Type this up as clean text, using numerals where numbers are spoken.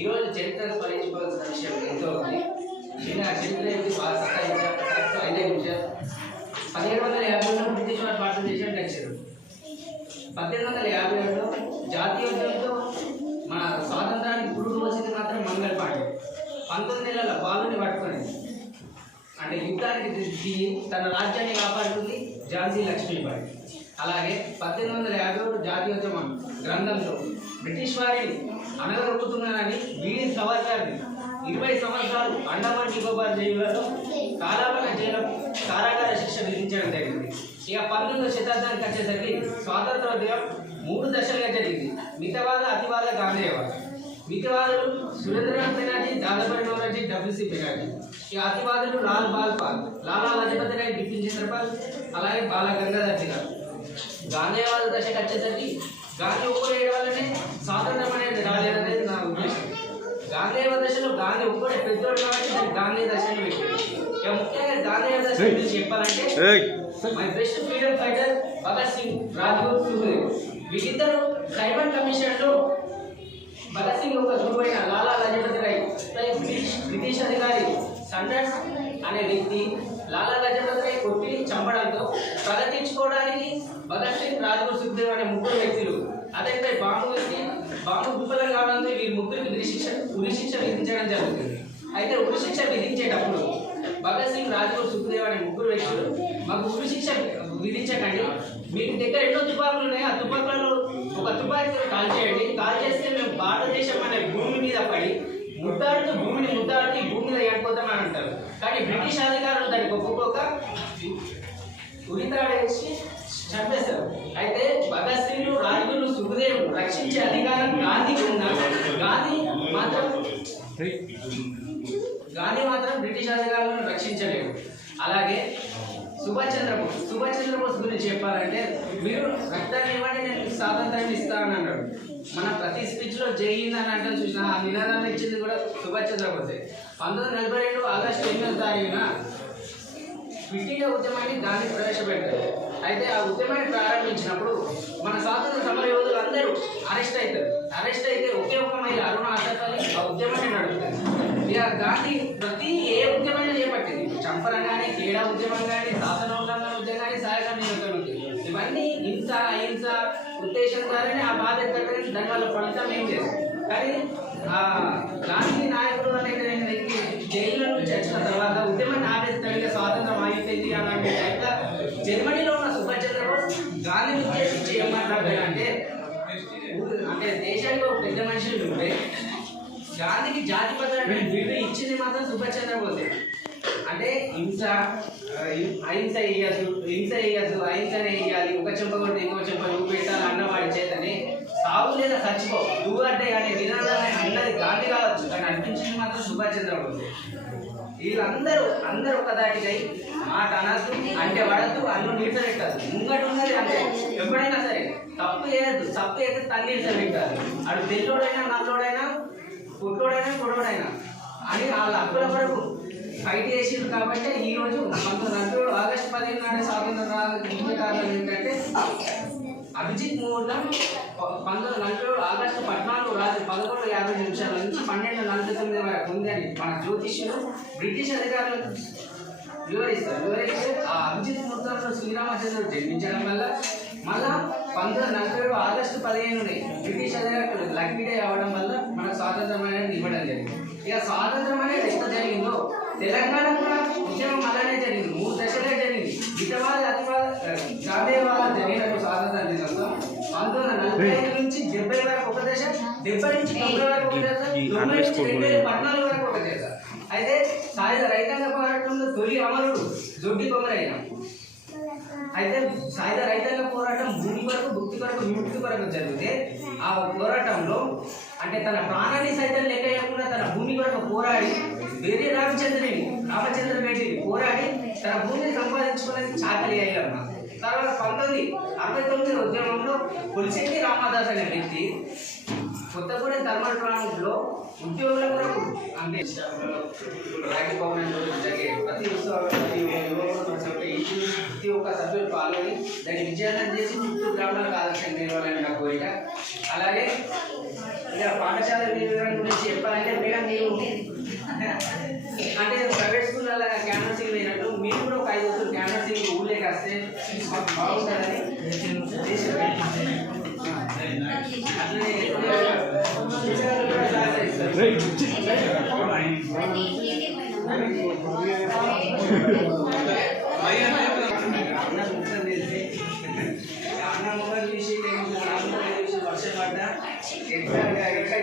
ఈరోజు చరిత్రను స్మరించుకోవాల్సిన విషయం ఎంతో ఉంది. చరిత్ర ఐదే నిమిషాలు 1750లో బ్రిటిష్ వారు భారతదేశం గడిచారు. 1857లో జాతీయోద్యమంతో మన స్వాతంత్రానికి పురుడు వచ్చింది మాత్రం మంగళ పాండే 19 నెలల బాలుని పట్టుకొని అంటే యుద్ధానికి దిగి తన రాజ్యాన్ని కాపాడుతుంది ఝాన్సీ లక్ష్మీబాయి. అలాగే 1851 జాతీయోద్యమం గ్రంథంలో బ్రిటిష్ వారిని అనగరొక్కుతున్నానని వీడి సవర్కర్ని 20 సంవత్సరాలు అండమాన్ నికోబార్ జైలులలో కాలాపన జైలు కారాగార శిక్ష విధించడం జరిగింది. ఇక 19వ శతాబ్దానికి వచ్చేసరికి స్వాతంత్రోద్యమం 3 దశలుగా జరిగింది. మితవాద, అతివాద, గాంధేయవాద. మితవాదులు సురేంద్రనాథ్ బెనర్జీ, దాదాబాయి నౌరోజీ, డబ్ల్యూసీ బెనర్జీ. ఇక అతివాదులు లాల్ బాల్ పాల్, లాలా లజపతి రాయ్, బిపిన్ చంద్రపాల్, అలాగే బాల గంగాధర్ తిలక్. గాంధేయవాద దశకు వచ్చేసరికి గాంధీ ఒక్కడే వల్లనే స్వాతంత్రం అనేది రాలేదనేది నా ఉద్దేశం. గాంధేయవాద దశలో గాంధీ ఒక్కడే పెద్దోడు కాబట్టి దాన్ని గాంధీ దశని పెట్టాడు. ఇక ముఖ్యంగా గాంధేయ దశ గురించి చెప్పాలంటే my best freedom fighter Bhagat Singh, Rajguru, Sukhdev. వీళ్ళిద్దరూ సైమన్ కమిషన్లో భగత్ సింగ్ ఒక గురువైన లాలా లజపతి రాయ్ బ్రిటిష్ అధికారి సండర్స్ అనే వ్యక్తి లాలా లజపతి రాయ్ కొట్టి చంపడంతో ప్రగతించుకోవడానికి భగత్ సింగ్, రాజ్గురు, సుఖదేవ్ అనే 3 వ్యక్తులు అతనిపై బాంబు వేసి బాంబు విఫలం కావడంతో వీరి ముగ్గురికి ఉరిశిక్ష విధించడం జరుగుతుంది. అయితే ఉరిశిక్ష విధించేటప్పుడు భగత్ సింగ్, రాజ్గురు, సుఖదేవ్ అనే 3 వ్యక్తులు మాకు ఉరిశిక్ష విధించకండి, మీకు దగ్గర ఎన్నో తుపాకులు ఉన్నాయి, ఆ తుపాకులలో ఒక తుపాకీతో కాల్ చేయండి, కాల్ చేస్తే మేము భారతదేశం అనే భూమి మీద పడి భూమిని ముద్దాడుతూ భూమి మీద ఏడిపోతామని అంటారు. కానీ బ్రిటిష్ అధికారులు దానికి ఒప్పుకోక ఉరితాడేసి చంపేశారు. అయితే భగత్ సింగ్, రాజ్గురు, సుఖదేవ్ రక్షించే అధికారం గాంధీకి ఉన్నా గాంధీ మాత్రం బ్రిటిష్ అధికారులను రక్షించలేడు. అలాగే సుభాష్ చంద్రబోస్ గురించి చెప్పాలంటే మీరు రక్తాన్ని ఇవ్వండి నేను స్వాతంత్రాన్ని ఇస్తానని అన్నాడు. మన ప్రతి స్పీచ్లో జై హింద్ అని అంటే చూసిన ఆ నినాదాన్ని ఇచ్చింది కూడా సుభాష్ చంద్రబోసే. 1942 ఆగస్టు 8వ తారీఖున క్విట్ ఇండియా ఉద్యమాన్ని గాంధీ ప్రవేశపెట్టారు. అయితే ఆ ఉద్యమాన్ని ప్రారంభించినప్పుడు మన స్వాతంత్ర సమర యోధులు అందరూ అరెస్ట్ అయితే ఒకే ఒక మహిళ అరుణ ఆసఫ్ ఆ ఉద్యమాన్ని నడుపుతుంది. ఇక గాంధీ ప్రతి ఏ ఉద్యమాన్ని చేపట్టింది, చంపడం కానీ, క్రీడా ఉద్యమం కానీ, శాసనోల్లంఘన ఉద్యమం కానీ, సహాయక నియోజకం ఇవన్నీ హింస అహింస ఉద్దేశం ద్వారానే ఆ బాధ్యత కట్టడానికి దానివల్ల ఫలితం ఏం లేదు. కానీ గాంధీ నాయకుడు అనే వ్యక్తి జైలు నుంచి వచ్చిన తర్వాత ఉద్యమాన్ని ఆపేస్తాడిగా స్వాతంత్రం ఆగిపోయింది అలాంటి టైప్లో జర్మనీలో ఉన్న సుభాష్ చంద్రబోస్ గాంధీని ఉద్దేశించి ఏం మాట్లాడారంటే దేశానికి ఒక పెద్ద మనుషులు ఉంటే గాంధీకి జాతిపత్ర బిల్లు ఇచ్చింది మాత్రం సుభాష్ చంద్రబోసే. అంటే అహింసనే వేయాలి, ఒక చెంప కొట్టి ఇంకో చెంప నువ్వు పెట్టాలి అన్నవాడి చేతనే సాగు లేదా చచ్చిపో నువ్వు అంటే అనే నినాదాన్ని అన్నది గాంధీ కావచ్చు, కానీ అనిపించింది మాత్రం సుభాష్ చంద్రబోసే. వీళ్ళందరూ ఒక దాటికై మాట అనద్దు, అంటే పడద్దు, అన్ను నిలిచబెట్టద్దు, ముంగట ఉన్నది అంటే ఎప్పుడైనా సరే తప్పు చేస్తే తల్లి నిలిచబెట్టాలి. అటు తెల్లోడైనా నల్లోడైనా పుట్టోడైనా పొడోడైనా అని వాళ్ళ హక్కుల వరకు ఫైట్ చేసింది. కాబట్టి ఈరోజు 1940 ఆగస్టు 15 నాడు స్వాతంత్ర కారణం ఏంటంటే అభిజిత్ ముహూర్తం 1940 ఆగస్టు 14 రాత్రి 11:50 నుంచి 12:49 వరకు ఉంది అని మన జ్యోతిష్యులు బ్రిటిష్ అధికారులకు వివరిస్తే ఆ అభిజిత్ ముహూర్తంలో శ్రీరామచంద్రుడు జన్మించడం వల్ల మళ్ళా 1947 ఆగస్టు 15 బ్రిటిష్ అధికారులు లక్కీ డే అవ్వడం వల్ల మనకు స్వాతంత్రం అనేది ఇవ్వడం జరిగింది. ఇక స్వాతంత్రం అనేది ఎంత జరిగిందో తెలంగాణ కూడా ఉద్యమం అలానే జరిగింది. 3 దశలుగా జరిగింది. మితవాద, అతివాద, గాంధేయవాద జరిగినప్పుడు స్వాతంత్రం దినోత్సవం 1945 నుంచి 70 వరకు ఒక దశ, 70 నుంచి 90 వరకు ఒక దశ, 90 నుంచి 2014 వరకు ఒక దశ. అయితే సాయుధ రైతాంగ పోరాటంలో తొలి అమరుడు జొడ్డి కొమరయ్య. అయితే సాయుధ రైతాంగ పోరాటం భూమి కొరకు, భుక్తి కొరకు, విముక్తి కొరకు జరిగితే ఆ పోరాటంలో అంటే తన ప్రాణాన్ని సైతం లెక్క చేయకుండా తన భూమి కొరకు పోరాడి వేరే రామచంద్ర రెడ్డిని పోరాడి తన భూమిని సంపాదించుకునేది చాకలి అయ్యమ్మ. తర్వాత 1969 ఉద్యమంలో పులిశెట్టి రామదాస్ అనే వ్యక్తి కొత్తగూడెం థర్మల్ ప్లాంట్లో ఉద్యోగుల కొరకు అంటే రాకపోవడంలో జరిగే ప్రతి ప్రతి ఒక్క సభ్యులు పాల్గొని దాన్ని విజయవంతం చేసి చుట్టూ గ్రామాలకు ఆదర్శం నిలవాలని నా కోరిక. అలాగే ఇక పాఠశాల వివరణ గురించి చెప్పాలంటే మేడం మీరు అంటే ప్రైవేట్ స్కూళ్ళ క్యాన్వసింగ్ లేనట్టు మీరు కూడా ఒక 5 రోజులు క్యాన్వసింగ్ ఊళ్ళేకి వస్తే బాగుంటుందని వర్షం పడ్డా ఎట్లా